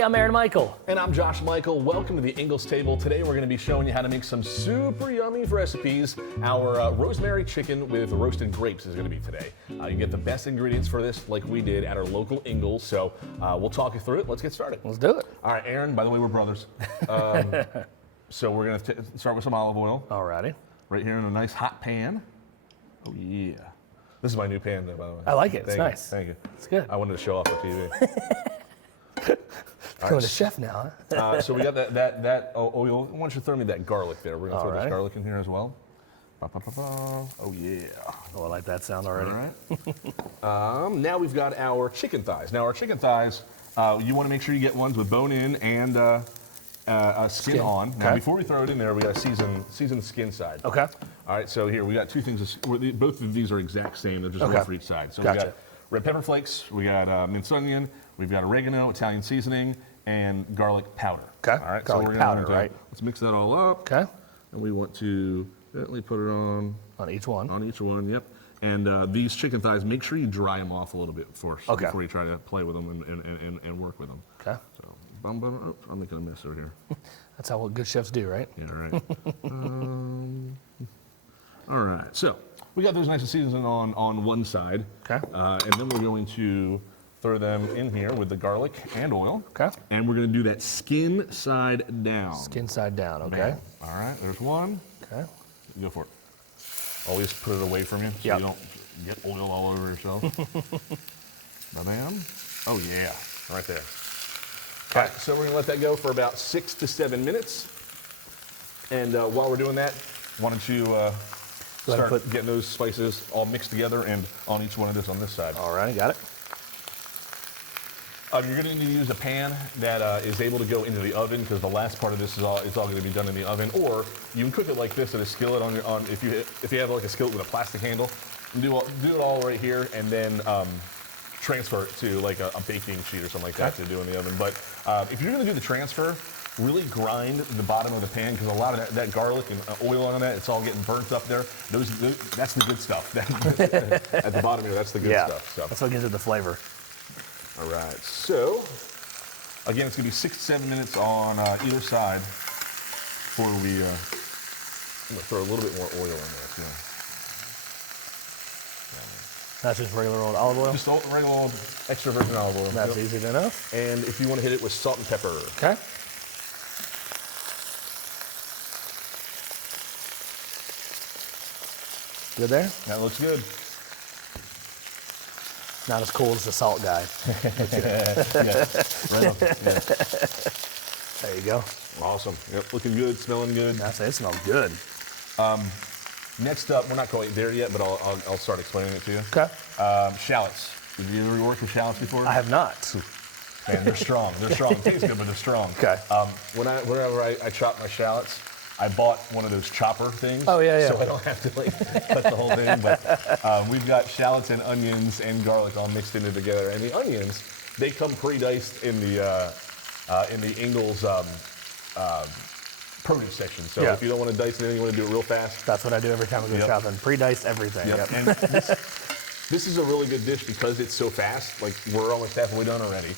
Hey, I'm Aaron Michael. And I'm Josh Michael. Welcome to the Ingles table. Today we're going to be showing you how to make some super yummy recipes. Our rosemary chicken with roasted grapes is going to be today. You get the best ingredients for this like we did at our local Ingles. So we'll talk you through it. Let's get started. Let's do it. All right, Aaron, by the way, we're brothers. So we're going to start with some olive oil. Alrighty. Right here in a nice hot pan. Oh, yeah. This is my new pan, by the way. I like it. It's nice. Thank you. It's good. I wanted to show off for TV. Becoming a chef now, huh? So we got that oil. Why don't you throw me that garlic there? We're going to throw this garlic in here as well. Oh, yeah. Oh, I like that sound already. All right. Now we've got our chicken thighs. Now, our chicken thighs, you want to make sure you get ones with bone in and skin on. Now, before we throw it in there, we got to season the skin side. Okay. All right, so here we got two things. Both of these are exact same. They're just one for each side. So we got red pepper flakes, we got minced onion, we've got oregano, Italian seasoning, and garlic powder. Okay. All right. Garlic so we're powder, gonna right? Let's mix that all up. Okay. And we want to gently put it on each one. On each one. Yep. And these chicken thighs, make sure you dry them off a little bit first before you try to play with them and work with them. Okay. So, I'm making a mess over here. That's how good chefs do, right? Yeah, right. All right, so we got those nice and seasoned on one side. Okay. And then we're going to throw them in here with the garlic and oil. Okay. And we're going to do that skin side down. Skin side down, okay. Man. All right, there's one. Okay. Go for it. Always put it away from you so you don't get oil all over yourself. Bam. Oh, yeah, right there. Okay. All right, so we're going to let that go for about 6 to 7 minutes. And while we're doing that, why don't you start getting those spices all mixed together and on each one of this on this side. All right, got it. You're going to need to use a pan that is able to go into the oven because the last part of this is all going to be done in the oven. Or you can cook it like this at a skillet if you have like a skillet with a plastic handle. Do it all right here and then transfer it to like a baking sheet or something like that to do in the oven. But if you're going to do the transfer, really grind the bottom of the pan because a lot of that garlic and oil on that, it's all getting burnt up there. That's the good stuff. At the bottom here, that's the good stuff. So. That's what gives it the flavor. All right, so again, it's going to be 6 to 7 minutes on either side before I'm going to throw a little bit more oil in there too. That's just regular old olive oil? Just regular old extra virgin olive oil. That's easy enough. And if you want to hit it with salt and pepper. Okay. Good there? That looks good. Not as cool as the salt guy. Right on. Yeah. There you go. Awesome. Yep, looking good, smelling good. It smells good. Next up, we're not quite there yet, but I'll start explaining it to you. Okay. Shallots. Did you ever work with shallots before? I have not. Man, they're strong. They're strong. It tastes good, but they're strong. Okay. Whenever I chop my shallots, I bought one of those chopper things. Oh, yeah. So I don't have to cut the whole thing. But we've got shallots and onions and garlic all mixed into together. And the onions, they come pre-diced in the Ingles produce section. So if you don't want to dice anything, you want to do it real fast. That's what I do every time I go shopping. Pre-dice everything. Yep. And this is a really good dish because it's so fast. Like we're almost halfway done already.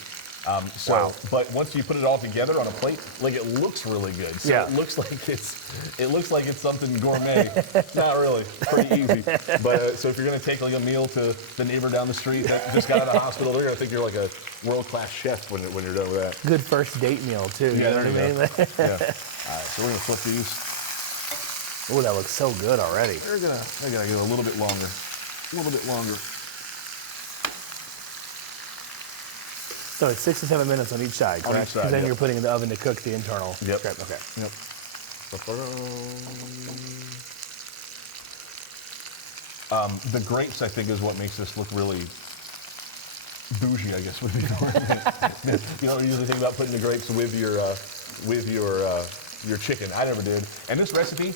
But once you put it all together on a plate, like it looks really good. So it looks like it's something gourmet. Not really, it's pretty easy. But so if you're gonna take like a meal to the neighbor down the street that just got out of the hospital, they're gonna think you're like a world-class chef when you're done with that. Good first date meal too. You know what I mean? Yeah. All right, so we're gonna flip these. Oh, that looks so good already. They're gonna get a little bit longer. A little bit longer. So it's 6 to 7 minutes on each side, correct? On each side, Because then you're putting it in the oven to cook the internal. Yep. Okay. Yep. The grapes, I think, is what makes this look really bougie, I guess, would be the word. You don't usually think about putting the grapes with your chicken. I never did. And this recipe,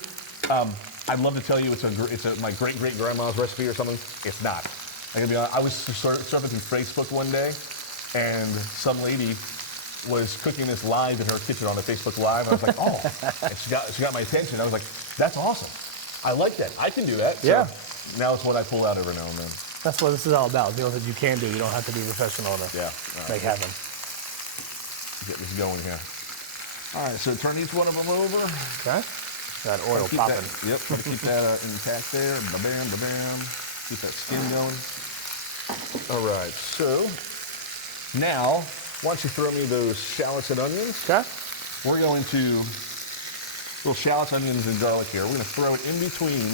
I'd love to tell you it's my great-great-grandma's recipe or something. It's not. I'm gonna be honest, I was surfing through Facebook one day, and some lady was cooking this live in her kitchen on a Facebook Live. I was like, oh, and she got my attention. I was like, that's awesome. I like that. I can do that. So yeah. Now it's what I pull out every now and then. That's what this is all about. Deals that you can do. You don't have to be professional to make happen. get this going here. All right, so turn each one of them over. Okay. That oil Keep popping. that, yep, try to keep that intact there. Ba-bam, ba-bam. Keep that skin going. All right, so now, why don't you throw me those shallots and onions? Okay. We're going to, little shallots, onions, and garlic here. We're going to throw it in between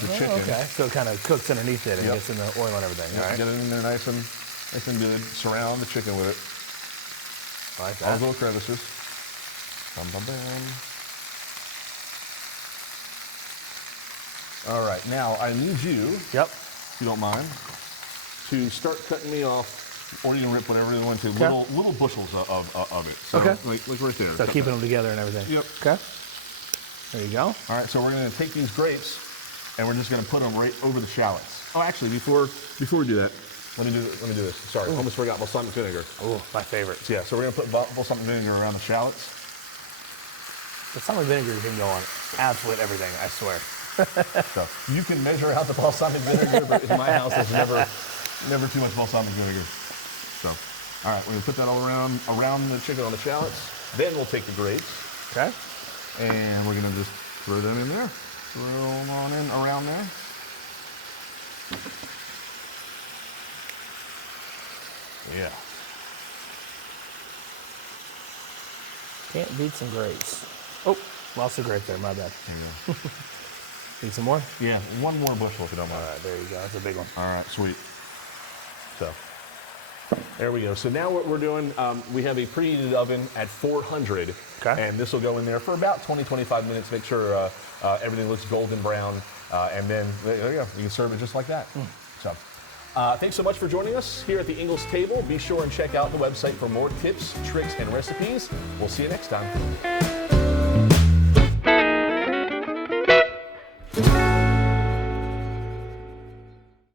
the chicken. Okay. So it kind of cooks underneath it and Yep. gets in the oil and everything. Yep, All right. get it in there nice and good. Surround the chicken with it. Like All that. those little crevices. Bam, bam, bam. All right, now I need you, Yep. if you don't mind, to start cutting me off, or you can rip whatever you want to, Okay. little bushels of it. So, Okay. like right there. So keeping them together and everything. Yep. Okay. There you go. All right, so we're going to take these grapes, and we're just going to put them right over the shallots. Oh, actually, before we do that, let me do this. Sorry, almost forgot balsamic vinegar. Oh, my favorite. Yeah, so we're going to put balsamic vinegar around the shallots. Balsamic vinegar can go on absolute everything, I swear. So you can measure out the balsamic vinegar, but in my house, there's never too much balsamic vinegar. So, all right, we're going to put that all around the chicken on the shallots. Then we'll take the grapes. Okay. And we're going to just throw them in there. Throw them on in around there. Yeah. Can't beat some grapes. Oh, lost a grape there, my bad. There you go. Need some more? Yeah, one more bushel if you don't mind. All right, there you go. That's a big one. All right, sweet. So, there we go. So now what we're doing, we have a preheated oven at 400. Okay. And this will go in there for about 20-25 minutes. Make sure everything looks golden brown. And then, there you go. You can serve it just like that. So, thanks so much for joining us here at the Ingles table. Be sure and check out the website for more tips, tricks, and recipes. We'll see you next time.